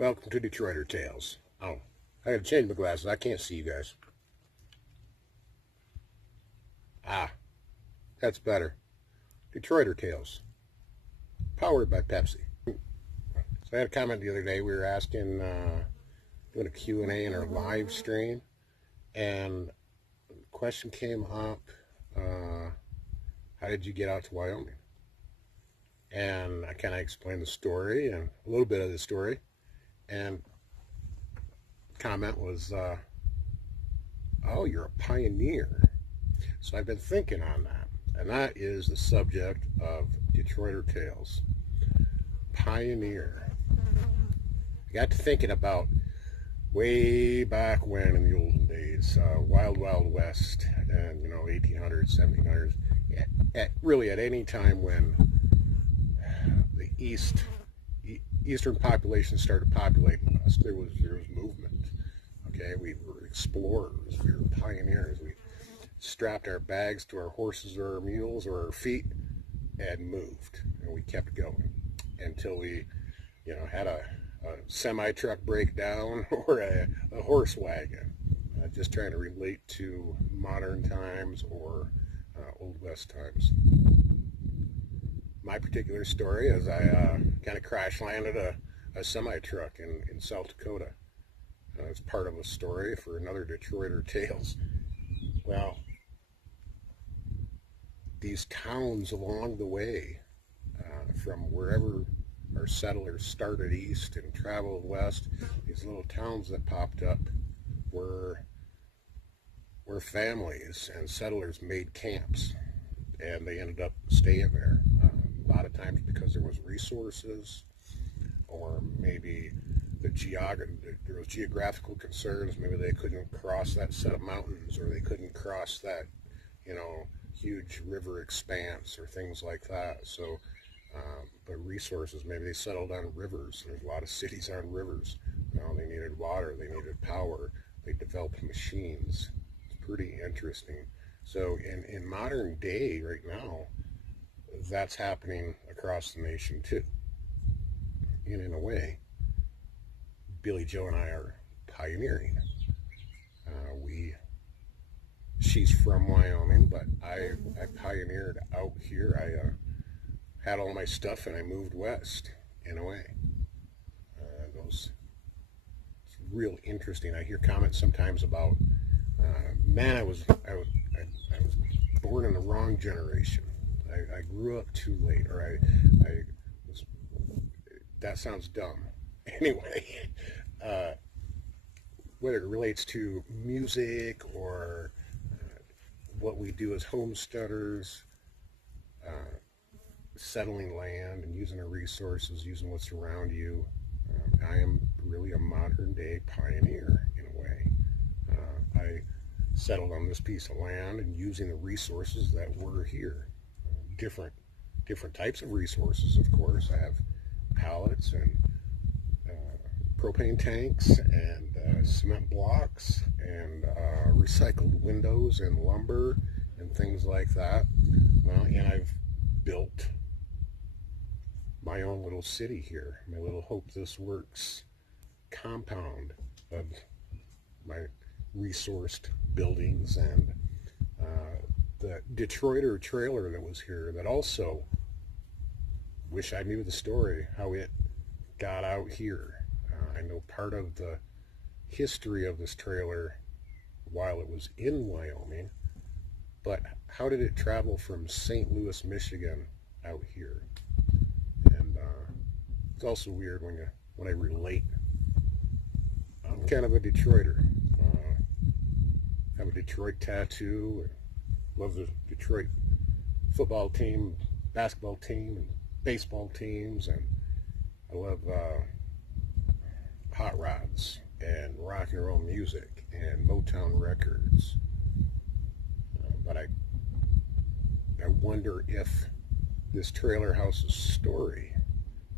Welcome to Detroiter Tales. Oh, I gotta change my glasses. I can't see you guys. Ah, that's better. Detroiter Tales, powered by Pepsi. So I had a comment the other day. We were asking, doing a Q&A in our live stream, and the question came up, how did you get out to Wyoming? And I kind of explained the story and a little bit of the story. And comment was, oh, you're a pioneer. So I've been thinking on that, and that is the subject of Detroiter Tales. Pioneer. I got to thinking about way back when in the olden days, Wild West, and 1800s, 1700s, really at any time when the eastern population started populating us, there was movement. Okay, we were explorers, we were pioneers. We strapped our bags to our horses or our mules or our feet and moved, and we kept going until we, had a semi-truck breakdown or a horse wagon. Just trying to relate to modern times or Old West times. My particular story is I kind of crash landed a semi-truck in South Dakota. It's part of a story for another Detroiter Tales. Well, these towns along the way, from wherever our settlers started east and traveled west, these little towns that popped up were families and settlers made camps, and they ended up staying there. A lot of times because there was resources, or maybe there was geographical concerns. Maybe they couldn't cross that set of mountains, or they couldn't cross that, huge river expanse or things like that. So, but resources, maybe they settled on rivers. There's a lot of cities on rivers. They needed water, they needed power, they developed machines. It's pretty interesting. So in modern day, right now, that's happening across the nation too. And in a way, Billy Joe and I are pioneering. She's from Wyoming, but I pioneered out here. I had all my stuff and I moved west in a way. It's real interesting. I hear comments sometimes about, man, I was born in the wrong generation. I grew up too late, or I was. That sounds dumb. Anyway, whether it relates to music or what we do as homesteaders, settling land and using our resources, using what's around you, I am really a modern day pioneer in a way. I settled on this piece of land and using the resources that were here. Different types of resources, of course. I have pallets and propane tanks and cement blocks and recycled windows and lumber and things like that. And I've built my own little city here, my little Hope This Works compound of my resourced buildings, and the Detroiter trailer that was here that also, wish I knew the story, how it got out here. I know part of the history of this trailer while it was in Wyoming, but how did it travel from St. Louis, Michigan out here? And it's also weird when I relate. I'm kind of a Detroiter. Have a Detroit tattoo. Love the Detroit football team, basketball team, and baseball teams, and I love hot rods and rock and roll music and Motown records. But I wonder if this trailer house's story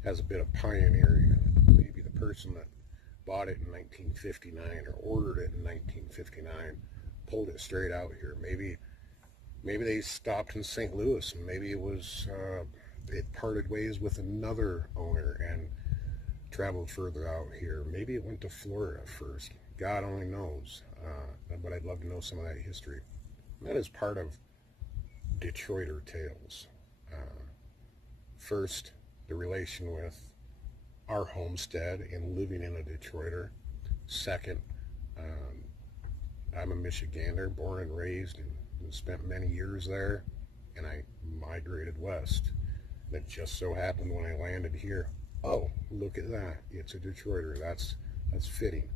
has a bit of pioneering in it. Maybe the person that bought it in 1959 or ordered it in 1959 pulled it straight out here. Maybe they stopped in St. Louis, and maybe it parted ways with another owner, and traveled further out here. Maybe it went to Florida first. God only knows. But I'd love to know some of that history. And that is part of Detroiter Tales. First, the relation with our homestead and living in a Detroiter. Second, I'm a Michigander, born and raised, and spent many years there, and I migrated west. And it just so happened when I landed here, oh, look at that, it's a Detroiter. That's fitting.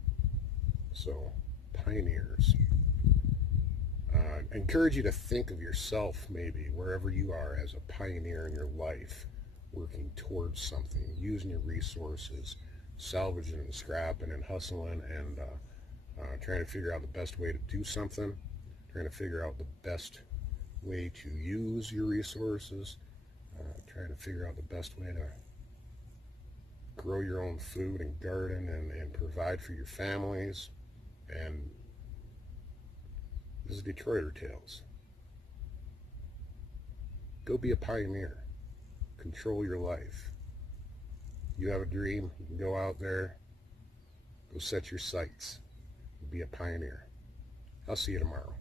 So, pioneers. I encourage you to think of yourself, maybe, wherever you are, as a pioneer in your life, working towards something, using your resources, salvaging and scrapping and hustling, and trying to figure out the best way to do something, trying to figure out the best way to use your resources, trying to figure out the best way to grow your own food and garden and provide for your families. And this is Detroiter Tales. Go be a pioneer. Control your life. You have a dream, you can go out there, go set your sights, be a pioneer. I'll see you tomorrow.